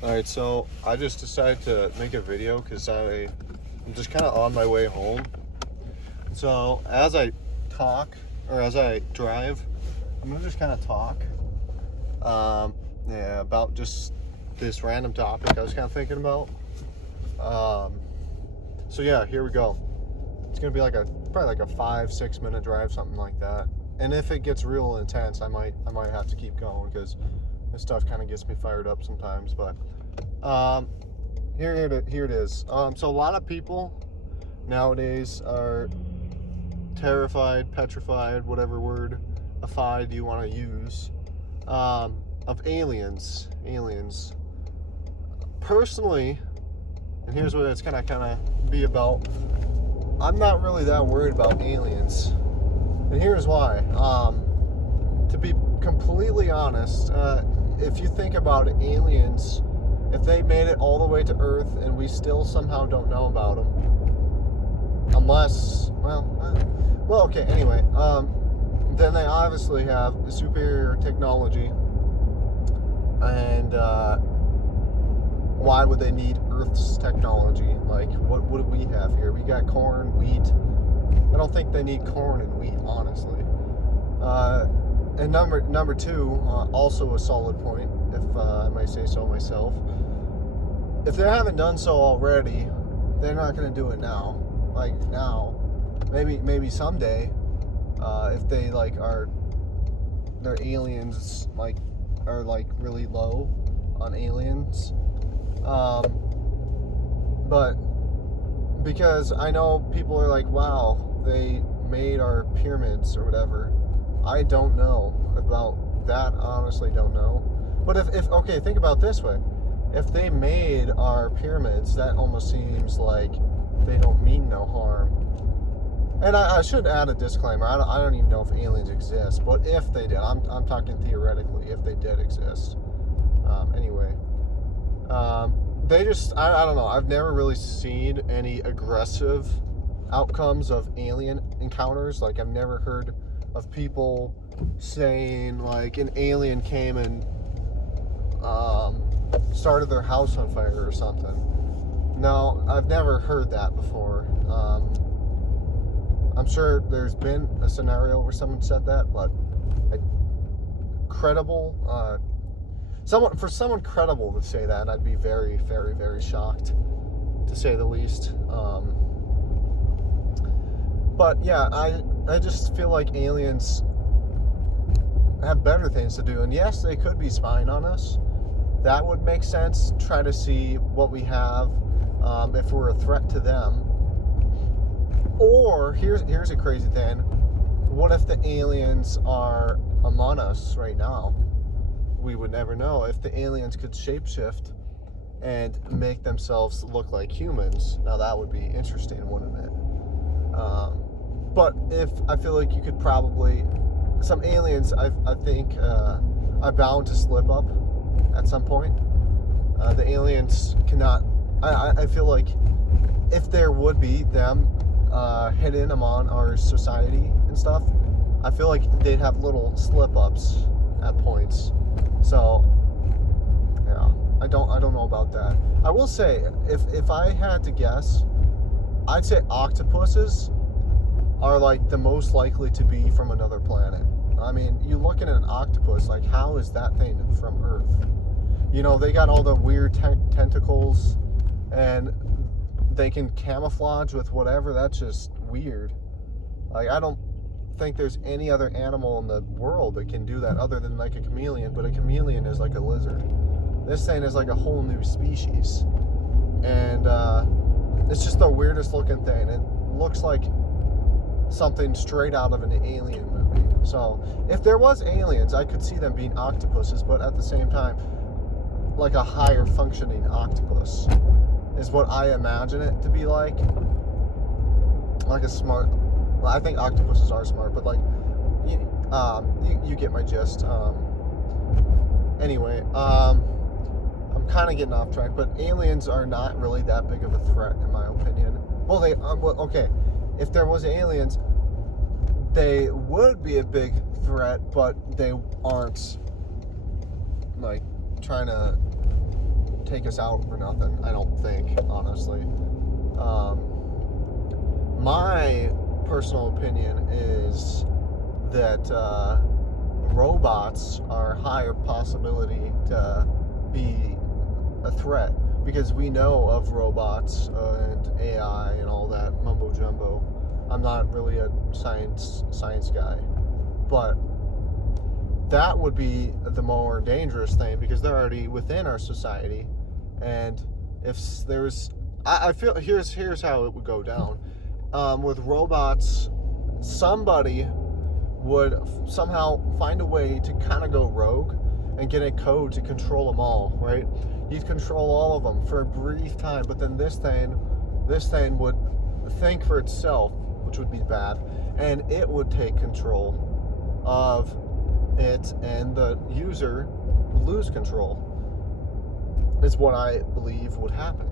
Alright, so I just decided to make a video because I'm just kind of on my way home. So as I talk, or as I drive, I'm going to just kind of talk about just this random topic I was kind of thinking about. So yeah, here we go. It's going to be probably like a 5-6 minute drive, something like that. And if it gets real intense, I might have to keep going because this stuff kind of gets me fired up sometimes. But here it is. So a lot of people nowadays are terrified, petrified, whatever word "ified" you want to use, of aliens. Personally, and here's what it's gonna be about. I'm not really that worried about aliens, and here's why. To be completely honest, if you think about it, aliens, if they made it all the way to Earth and we still somehow don't know about them, unless, okay, anyway, then they obviously have superior technology, and why would they need Earth's technology? Like, what do we have here? We got corn, wheat. I don't think they need corn and wheat, honestly. And number two, also a solid point, if I may say so myself. If they haven't done so already, they're not going to do it now. Like now, maybe someday, if they their aliens are really low on aliens. But because I know people are like, wow, they made our pyramids or whatever. I don't know about that. Honestly, don't know. But if okay, think about it this way. If they made our pyramids, that almost seems like they don't mean no harm. And I should add a disclaimer. I don't even know if aliens exist, but if they did, I'm talking theoretically, if they did exist. Anyway, they just, I don't know. I've never really seen any aggressive outcomes of alien encounters. Like, I've never heard of people saying like an alien came and started their house on fire or something. No, I've never heard that before. I'm sure there's been a scenario where someone said that, but for someone credible to say that, I'd be very, very, very shocked, to say the least. But yeah, I just feel like aliens have better things to do. And yes, they could be spying on us. That would make sense. Try to see what we have, if we're a threat to them. Or here's a crazy thing. What if the aliens are among us right now? We would never know. If the aliens could shapeshift and make themselves look like humans, now that would be interesting, wouldn't it? But I feel like you could probably, some aliens, I think, are bound to slip up at some point. The aliens cannot, I feel like if there would be them hidden among our society and stuff, I feel like they'd have little slip-ups at points. So, yeah, I don't know about that. I will say, if I had to guess, I'd say octopuses are like the most likely to be from another planet. I mean, you looking at an octopus, like, how is that thing from Earth? You know, they got all the weird tentacles, and they can camouflage with whatever. That's just weird. Like, I don't think there's any other animal in the world that can do that other than like a chameleon, but a chameleon is like a lizard. This thing is like a whole new species. And it's just the weirdest looking thing. It looks like something straight out of an alien movie. So if there was aliens, I could see them being octopuses, but at the same time, like a higher functioning octopus is what I imagine it to be like. Like a smart, well, I think octopuses are smart, but like, you get my gist. Anyway, I'm kind of getting off track, but aliens are not really that big of a threat, in my opinion. Well, okay, if there was aliens, they would be a big threat, but they aren't like trying to take us out or nothing. I don't think, honestly. My personal opinion is that robots are a higher possibility to be a threat, because we know of robots and AI and all that mumbo jumbo. I'm not really a science guy, but that would be the more dangerous thing, because they're already within our society. And if there's, I feel, here's how it would go down. With robots, somebody would somehow find a way to kind of go rogue and get a code to control them all, right? You'd control all of them for a brief time, but then this thing would think for itself, which would be bad, and it would take control of it, and the user would lose control, is what I believe would happen.